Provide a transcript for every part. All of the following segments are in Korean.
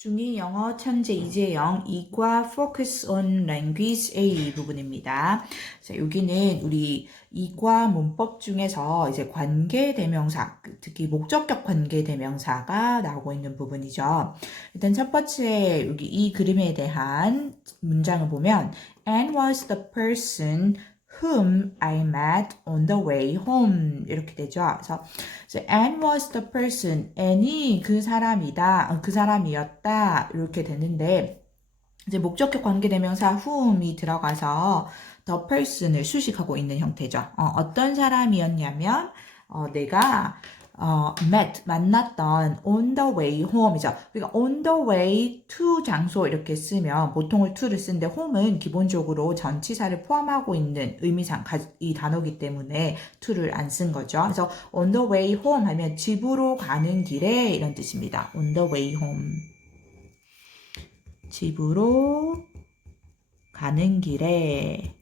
중2 영어 천재 이재영 이과 Focus on Language A 부분입니다. 자, 여기는 우리 이과 문법 중에서 이제 관계 대명사, 특히 목적격 관계 대명사가 나오고 있는 부분이죠. 일단 첫 번째 여기 이 그림에 대한 문장을 보면 and was the person whom I met on the way home 이렇게 되죠. 그래서 이제 and was the person, and이 그 사람이다, 어, 그 사람이었다 이렇게 되는데 이제 목적격 관계대명사 whom이 들어가서 the person을 수식하고 있는 형태죠. 어, 떤 사람이었냐면 어, 내가 어, met, 만났던 on the way home이죠. 그러니까 on the way to 장소 이렇게 쓰면 보통을 to를 쓰는데 home은 기본적으로 전치사를 포함하고 있는 의미상 가- 이 단어기 때문에 to를 안 쓴 거죠. 그래서 on the way home 하면 집으로 가는 길에 이런 뜻입니다. on the way home. 집으로 가는 길에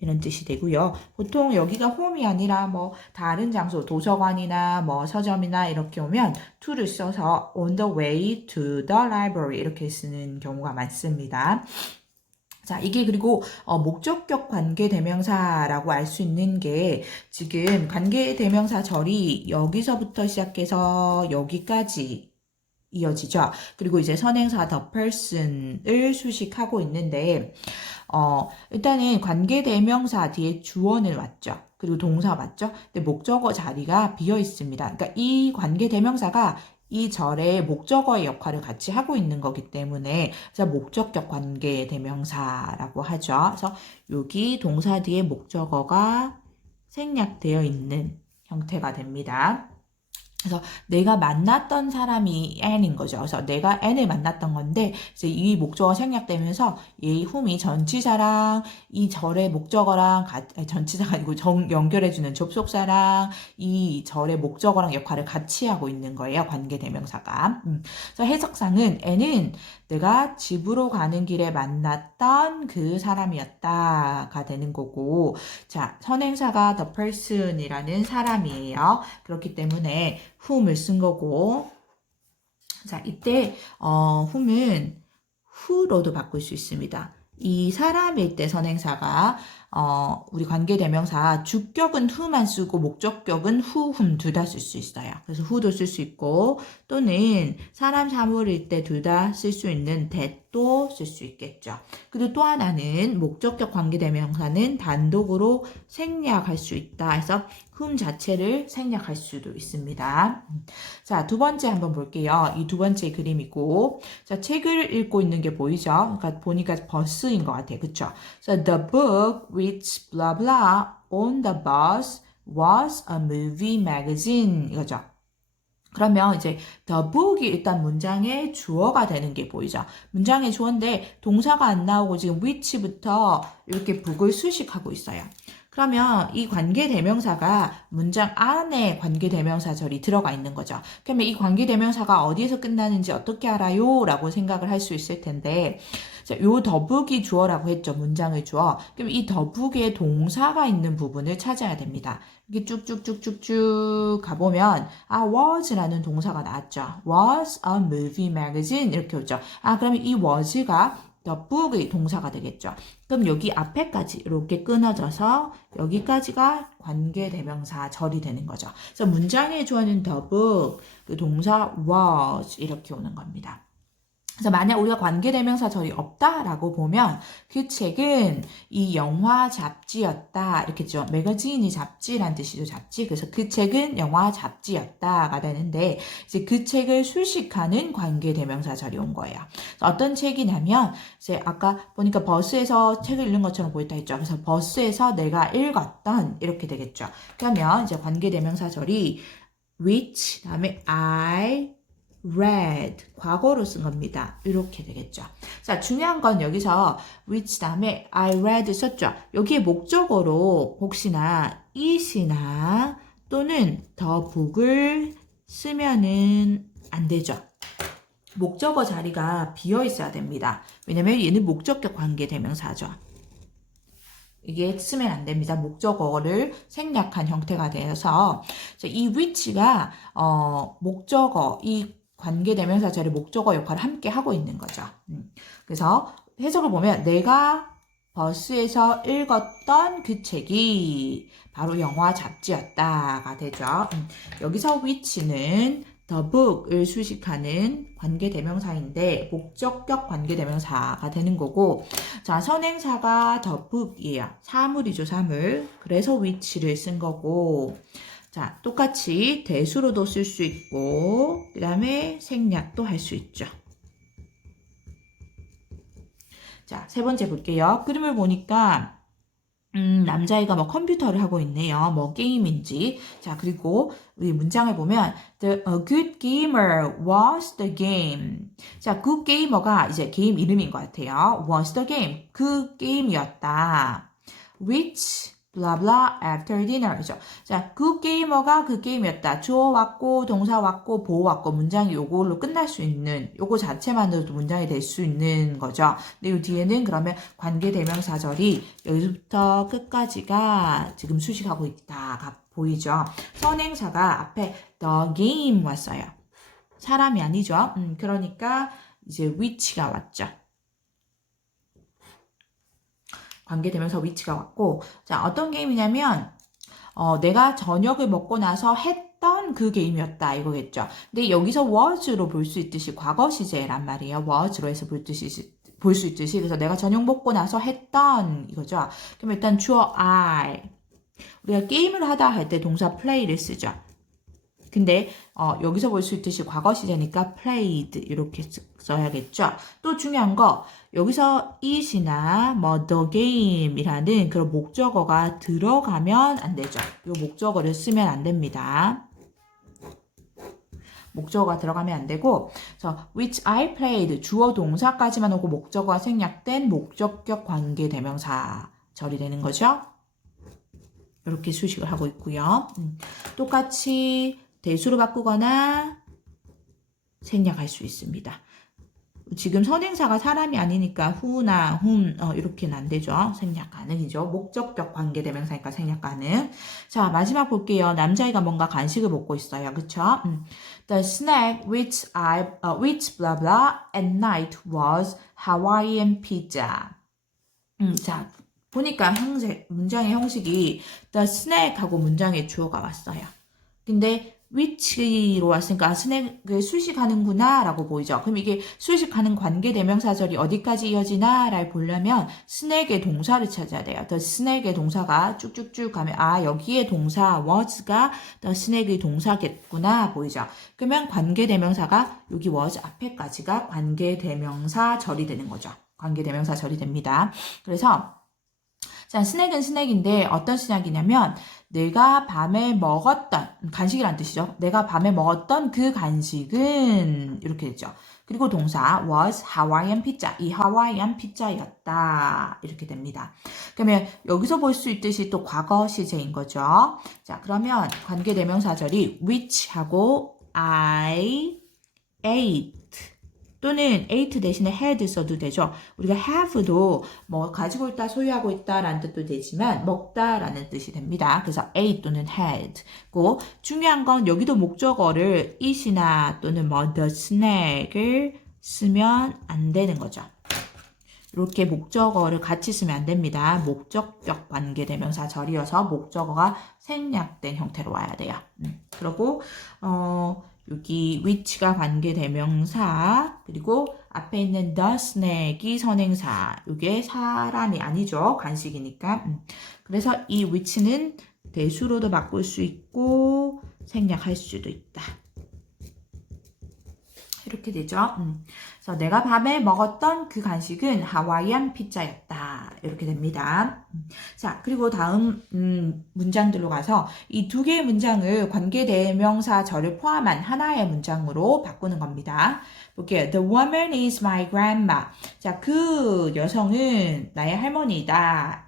이런 뜻이 되고요. 보통 여기가 홈이 아니라 뭐 다른 장소, 도서관이나 뭐 서점이나 이렇게 오면 to를 써서 on the way to the library 이렇게 쓰는 경우가 많습니다. 자, 이게 그리고 어, 목적격 관계 대명사라고 알 수 있는 게 지금 관계 대명사 절이 여기서부터 시작해서 여기까지 이어지죠. 그리고 이제 선행사 the person을 수식하고 있는데 어, 일단은 관계 대명사 뒤에 주어는 왔죠. 그리고 동사 맞죠? 근데 목적어 자리가 비어 있습니다. 그러니까 이 관계 대명사가 이 절의 목적어의 역할을 같이 하고 있는 거기 때문에 그래서 목적격 관계 대명사라고 하죠. 그래서 여기 동사 뒤에 목적어가 생략되어 있는 형태가 됩니다. 그래서 내가 만났던 사람이 N인 거죠. 그래서 내가 N을 만났던 건데 이제 이 목적어 생략되면서 이 whom이 전치사랑 이 절의 목적어랑 가- 전치사가 아니고 정, 연결해주는 접속사랑 이 절의 목적어랑 역할을 같이 하고 있는 거예요. 관계대명사가. 음. 그래서 해석상은 N은 내가 집으로 가는 길에 만났던 그 사람이었다가 되는 거고 자 선행사가 the person이라는 사람이에요. 그렇기 때문에 whom을 쓴 거고 자 이때 어 whom은 who로도 바꿀 수 있습니다. 이 사람일 때 선행사가 어, 우리 관계대명사 주격은 who만 쓰고 목적격은 who, whom 둘 다 쓸 수 있어요. 그래서 who도 쓸 수 있고 또는 사람 사물일 때 둘 다 쓸 수 있는 that도 쓸 수 있겠죠. 그리고 또 하나는 목적격 관계대명사는 단독으로 생략할 수 있다 해서 whom 자체를 생략할 수도 있습니다. 자, 두 번째 한번 볼게요. 이 두 번째 그림이고 자, 책을 읽고 있는 게 보이죠? 그러니까 보니까 버스인 것 같아요. 그쵸? So the book which blah blah on the bus was a movie magazine 이거죠. 그러면 이제 the book이 일단 문장의 주어가 되는 게 보이죠. 문장의 주어인데 동사가 안 나오고 지금 which부터 이렇게 book을 수식하고 있어요. 그러면 이 관계 대명사가 문장 안에 관계 대명사절이 들어가 있는 거죠. 그러면 이 관계 대명사가 어디에서 끝나는지 어떻게 알아요? 라고 생각을 할 수 있을 텐데 자, 요 더북이 주어라고 했죠. 문장의 주어. 그럼 이 더북에 동사가 있는 부분을 찾아야 됩니다. 이렇게 쭉쭉쭉쭉쭉 가보면 아 was라는 동사가 나왔죠. was a movie magazine 이렇게 오죠. 아 그러면 이 was가 book의 동사가 되겠죠. 그럼 여기 앞에까지 이렇게 끊어져서 여기까지가 관계 대명사 절이 되는 거죠. 그래서 주어는 the book, 그 동사 was 이렇게 오는 겁니다. 그래서 만약 우리가 관계대명사 절이 없다라고 보면 그 책은 이 영화 잡지였다 이렇게 죠 매거진이 잡지란 뜻이죠 잡지 그래서 그 책은 영화 잡지였다가 되는데 이제 그 책을 수식하는 관계대명사 절이 온 거예요. 어떤 책이냐면 이제 아까 보니까 버스에서 책을 읽는 것처럼 보였다 했죠. 그래서 버스에서 내가 읽었던 이렇게 되겠죠. 그러면 이제 관계대명사 절이 which 다음에 I read 과거로 쓴 겁니다. 이렇게 되겠죠. 자, 중요한 건 여기서 which 다음에 I read 썼죠. 여기에 목적어로 혹시나 it이나 또는 the book을 쓰면은 안 되죠. 목적어 자리가 비어 있어야 됩니다. 왜냐면 얘는 목적격 관계 대명사죠. 이게 쓰면 안 됩니다. 목적어를 생략한 형태가 되어서 이 which가 어, 목적어 이 관계대명사 자리 목적어 역할을 함께 하고 있는 거죠. 음. 그래서 해석을 보면 내가 버스에서 읽었던 그 책이 바로 영화 잡지였다가 되죠. 음. 여기서 which는 the book을 수식하는 관계대명사인데 목적격 관계대명사가 되는 거고 자 선행사가 the book이에요. 사물이죠 사물. 그래서 which를 쓴 거고 자 똑같이 대수로도 쓸 수 있고 그 다음에 생략도 할 수 있죠. 자, 세 번째 볼게요. 그림을 보니까 음, 남자애가 뭐 컴퓨터를 하고 있네요. 뭐 게임인지. 자, 그리고 우리 문장을 보면 The a good gamer was the game. 자, good gamer가 이제 게임 이름인 것 같아요. was the game. 그 게임이었다. Which blah blah after dinner죠. 자, 그 게이머가 그 게임이었다. 주어 왔고 동사 왔고 보호 왔고 문장이 요걸로 끝날 수 있는 요거 자체만으로도 문장이 될 수 있는 거죠. 근데 요 뒤에는 그러면 관계 대명사절이 여기서부터 끝까지가 지금 수식하고 있다가 보이죠. 선행사가 앞에 the game 왔어요. 사람이 아니죠. 음, 그러니까 이제 which가 왔죠. 관계되면서 위치가 왔고 자 어떤 게임이냐면 어, 내가 저녁을 먹고 나서 했던 그 게임이었다 이거겠죠. 근데 여기서 was로 볼 수 있듯이 과거 시제란 말이에요. was로 해서 볼 듯이 볼 수 있듯이 그래서 내가 저녁 먹고 나서 했던 이거죠. 그럼 일단 주어 I 우리가 게임을 하다 할 때 동사 play를 쓰죠. 근데 어, 여기서 볼 수 있듯이 과거 시제니까 played 이렇게 쓰- 써야겠죠. 또 중요한 거 여기서 it이나 뭐 the game이라는 그런 목적어가 들어가면 안 되죠. 이 목적어를 쓰면 안 됩니다. 목적어가 들어가면 안 되고, 그래서 which I played 주어 동사까지만 오고 목적어가 생략된 목적격 관계 대명사 절이 되는 거죠. 이렇게 수식을 하고 있고요. 음, 똑같이 대수로 바꾸거나 생략할 수 있습니다. 지금 선행사가 사람이 아니니까 who나 whom 어, 이렇게는 안 되죠. 생략 가능이죠. 목적격 관계대명사니까 생략 가능. 자 마지막 볼게요. 남자애가 뭔가 간식을 먹고 있어요. 그쵸? 음. The snack which I uh, which blah blah at night was Hawaiian pizza. 음, 자 보니까 형제 문장의 형식이 the snack 하고 문장의 주어가 왔어요. 근데 which로 왔으니까 아, 스낵을 수식하는구나 라고 보이죠. 그럼 이게 수식하는 관계 대명사절이 어디까지 이어지나 를 보려면 스낵의 동사를 찾아야 돼요. the 스낵의 동사가 쭉쭉쭉 가면 아 여기에 동사 was가 the 스낵의 동사겠구나 보이죠. 그러면 관계 대명사가 여기 was 앞에까지가 관계 대명사절이 되는 거죠. 관계 대명사절이 됩니다. 그래서 자, 스낵은 스낵인데 어떤 스낵이냐면 내가 밤에 먹었던 간식이란 뜻이죠. 내가 밤에 먹었던 그 간식은 이렇게 되죠. 그리고 동사 was Hawaiian pizza. 이 하와이안 피자였다. 이렇게 됩니다. 그러면 여기서 볼 수 있듯이 또 과거 시제인 거죠. 자, 그러면 관계 대명사절이 which하고 I ate 또는 ate 대신에 had 써도 되죠. 우리가 have도 뭐 가지고 있다, 소유하고 있다라는 뜻도 되지만 먹다라는 뜻이 됩니다. 그래서 ate 또는 had. 고 중요한 건 여기도 목적어를 it이나 또는 뭐 the snack을 쓰면 안 되는 거죠. 이렇게 목적어를 같이 쓰면 안 됩니다. 목적격 관계대명사 절이어서 목적어가 생략된 형태로 와야 돼요. 음. 그리고 어 여기 which가 관계 대명사 그리고 앞에 있는 the snack이 선행사. 이게 사람이 아니죠. 간식이니까. 음. 그래서 이 which는 대수로도 바꿀 수 있고 생략할 수도 있다. 이렇게 되죠? 음. 그래서 내가 밤에 먹었던 그 간식은 하와이안 피자였다 이렇게 됩니다 음. 자 그리고 다음 음, 문장들로 가서 이 두 개의 문장을 관계대명사 절을 포함한 하나의 문장으로 바꾸는 겁니다. 볼게요. The woman is my grandma. 자, 그 여성은 나의 할머니이다.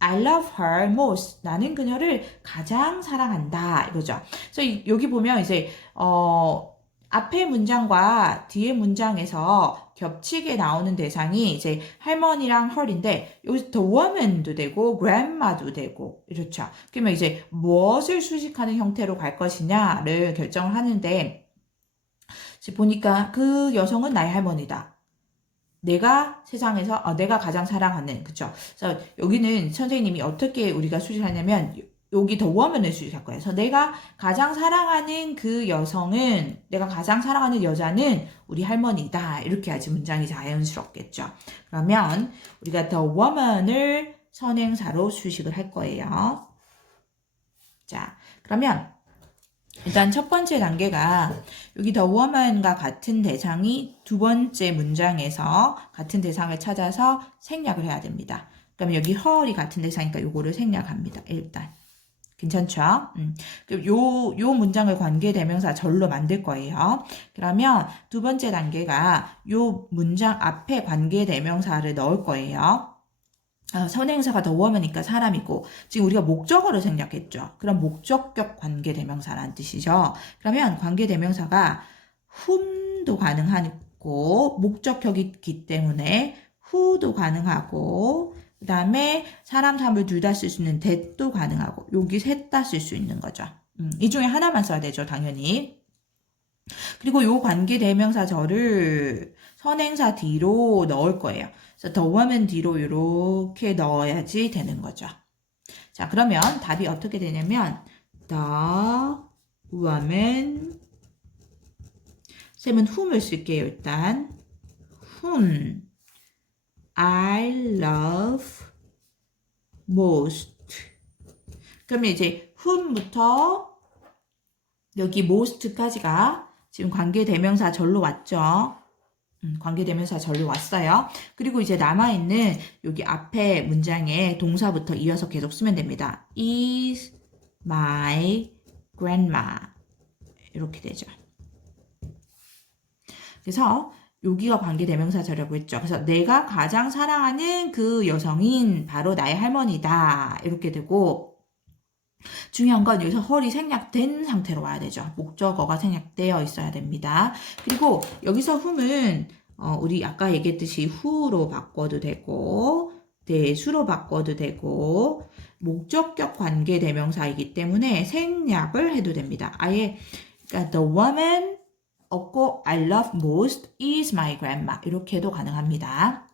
I love her most. 나는 그녀를 가장 사랑한다. 이거죠. 그래서 이- 여기 보면 이제 어 앞에 문장과 뒤에 문장에서 겹치게 나오는 대상이 이제 할머니랑 her인데 여기서 the woman도 되고 grandma도 되고 이렇죠. 그러면 이제 무엇을 수식하는 형태로 갈 것이냐를 결정을 하는데 보니까 그 여성은 나의 할머니다. 내가 세상에서 어, 내가 가장 사랑하는 그쵸? 그래서 여기는 선생님이 어떻게 우리가 수식하냐면 여기 더 수식할 거예요. 그래서 내가 가장 사랑하는 그 여성은 내가 가장 사랑하는 여자는 우리 할머니다. 이렇게 하지 문장이 자연스럽겠죠. 그러면 우리가 the woman을 선행사로 수식을 할 거예요. 자, 그러면 일단 첫 번째 단계가 여기 the woman과 같은 대상이 두 번째 문장에서 같은 대상을 찾아서 생략을 해야 됩니다. 그러면 여기 her이 같은 대상이니까 요거를 생략합니다. 일단. 괜찮죠? 음. 요, 요 문장을 관계대명사 절로 만들 거예요. 그러면 두 번째 단계가 요 문장 앞에 관계대명사를 넣을 거예요. 아, 선행사가 더 woman이니까 사람이고 지금 우리가 목적어를 생략했죠. 그럼 목적격 관계대명사라는 뜻이죠. 그러면 관계대명사가 whom도 가능하고 목적격이기 때문에 who도 가능하고 그 다음에 사람 사물 둘 다 쓸 수 있는 that도 가능하고 여기 셋 다 쓸 수 있는 거죠. 음, 이 중에 하나만 써야 되죠, 당연히. 그리고 요 관계 대명사 절을 선행사 뒤로 넣을 거예요. 그래서 더 woman 뒤로 이렇게 넣어야지 되는 거죠. 자, 그러면 답이 어떻게 되냐면 woman 쌤은 whom을 쓸게요, 일단. whom I love most. 그러면 이제 whom부터 여기 most까지가 지금 관계대명사 절로 왔죠. 음, 관계대명사 절로 왔어요. 그리고 이제 남아있는 여기 앞에 문장에 동사부터 이어서 계속 쓰면 됩니다. is my grandma. 이렇게 되죠. 그래서 여기가 관계대명사절이라고 했죠. 그래서 내가 가장 사랑하는 그 여성인 바로 나의 할머니다. 이렇게 되고 중요한 건 여기서 헐이 생략된 상태로 와야 되죠. 목적어가 생략되어 있어야 됩니다. 그리고 여기서 whom은 어, 우리 아까 얘기했듯이 who로 바꿔도 되고 대수로 바꿔도 되고 목적격 관계 대명사이기 때문에 생략을 해도 됩니다. 아예 그러니까 the woman 없고 I love most is my grandma 이렇게 해도 가능합니다.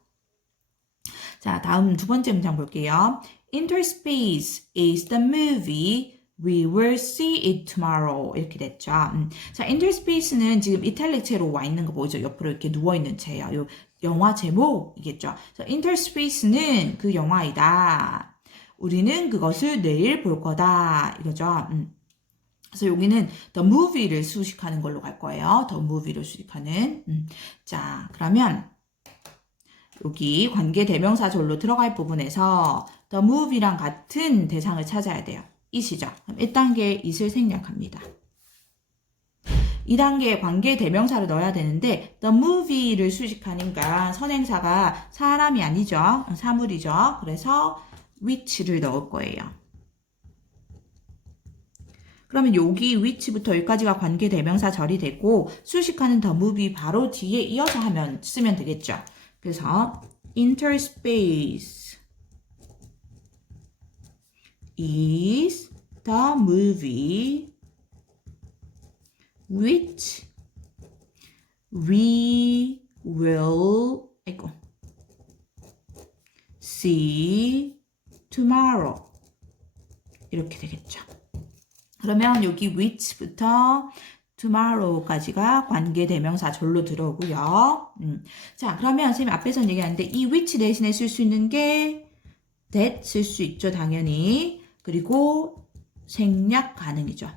자, 다음 두 번째 문장 볼게요. Interspace is the movie we will see it tomorrow 이렇게 됐죠. 음. 자, Interspace는 지금 이탈릭 채로 와 있는 거 보이죠? 옆으로 이렇게 누워 있는 채요. 요 영화 제목이겠죠. 자, Interspace는 그 영화이다. 우리는 그것을 내일 볼 거다. 이거죠. 음. 그래서 여기는 the movie를 수식하는 걸로 갈 거예요. the movie를 수식하는. 음. 자, 그러면 여기 관계 대명사 절로 들어갈 부분에서 the movie랑 같은 대상을 찾아야 돼요. 그럼 1단계 it을 생략합니다. 2단계 관계 대명사를 넣어야 되는데 the movie를 수식하니까 선행사가 사람이 아니죠. 사물이죠. 그래서 which를 넣을 거예요. 그러면 여기 which부터 여기까지가 관계 대명사 절이 되고 수식하는 movie 바로 뒤에 이어서 하면 쓰면 되겠죠. 그래서 interspace is the movie which we will 아이고, see tomorrow 이렇게 되겠죠. 그러면 여기 which부터 tomorrow까지가 관계 대명사 절로 들어오고요. 음. 자, 그러면 선생님 앞에서 얘기하는데 이 which 대신에 쓸 수 있는 게 that 쓸 수 있죠, 당연히. 그리고 생략 가능이죠.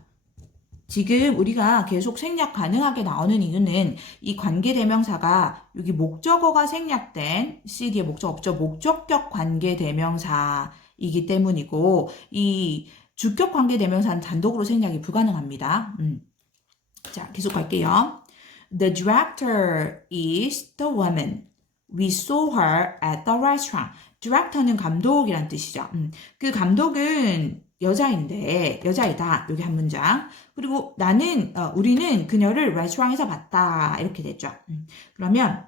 지금 우리가 계속 생략 가능하게 나오는 이유는 이 관계 대명사가 여기 목적어가 생략된 CD의 목적 없죠. 목적격 관계 대명사이기 때문이고 이 주격 관계 대명사는 단독으로 생략이 불가능합니다. 음. 자, 계속 갈게요. The director is the woman. We saw her at the restaurant. director는 감독이란 뜻이죠. 음. 그 감독은 여자인데 여자이다. 여기 한 문장. 그리고 나는 어, 우리는 그녀를 레스토랑에서 봤다. 이렇게 됐죠. 음. 그러면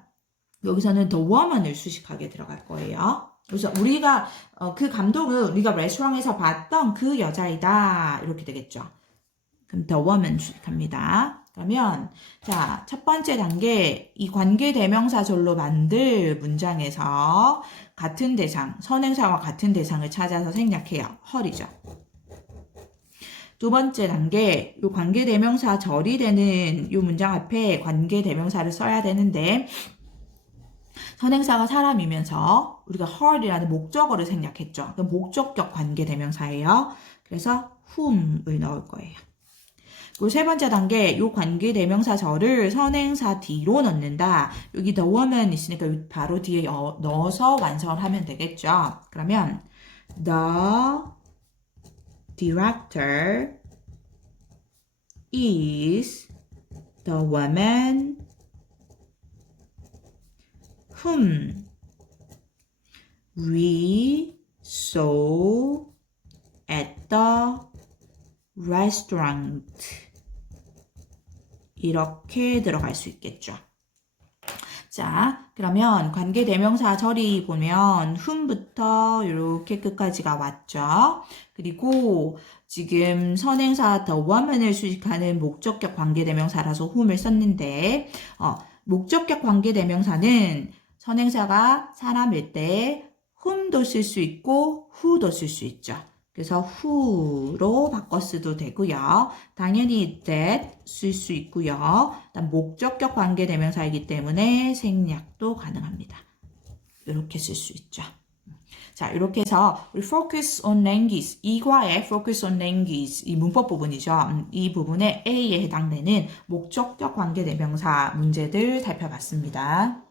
여기서는 the woman을 수식하게 들어갈 거예요. 그래서 우리가 어, 그 감독은 우리가 레스토랑에서 봤던 그 여자이다 이렇게 되겠죠. 그럼 the woman 수식합니다. 그러면 자, 첫 번째 단계 이 관계 대명사절로 만들 문장에서 같은 대상, 선행사와 같은 대상을 찾아서 생략해요. 헐이죠. 두 번째 단계, 요 관계 대명사 절이 되는 요 문장 앞에 관계 대명사를 써야 되는데 선행사가 사람이면서 우리가 her이라는 목적어를 생략했죠. 그 목적격 관계 대명사예요. 그래서 whom을 넣을 거예요. 그리고 세 번째 단계, 요 관계 대명사 절을 선행사 뒤로 넣는다. 여기 the woman 있으니까 요 바로 뒤에 어- 넣어서 완성을 하면 되겠죠. 그러면 the director is the woman whom we saw at the restaurant. 이렇게 들어갈 수 있겠죠. 자, 그러면 관계 대명사 절이 보면 whom부터 이렇게 끝까지가 왔죠. 그리고 지금 선행사 the woman을 수식하는 목적격 관계 대명사라서 whom을 썼는데 어, 목적격 관계 대명사는 선행사가 사람일 때 whom도 쓸 수 있고 who도 쓸 수 있죠. 그래서 who로 바꿔 써도 되고요. 당연히 that 쓸 수 있고요. 목적격 관계 대명사이기 때문에 생략도 가능합니다. 이렇게 쓸 수 있죠. 자, 이렇게 해서 우리 focus on language 이과의 focus on language 이 문법 부분이죠. 음, 이 부분에 A에 해당되는 목적격 관계 대명사 문제들 살펴봤습니다.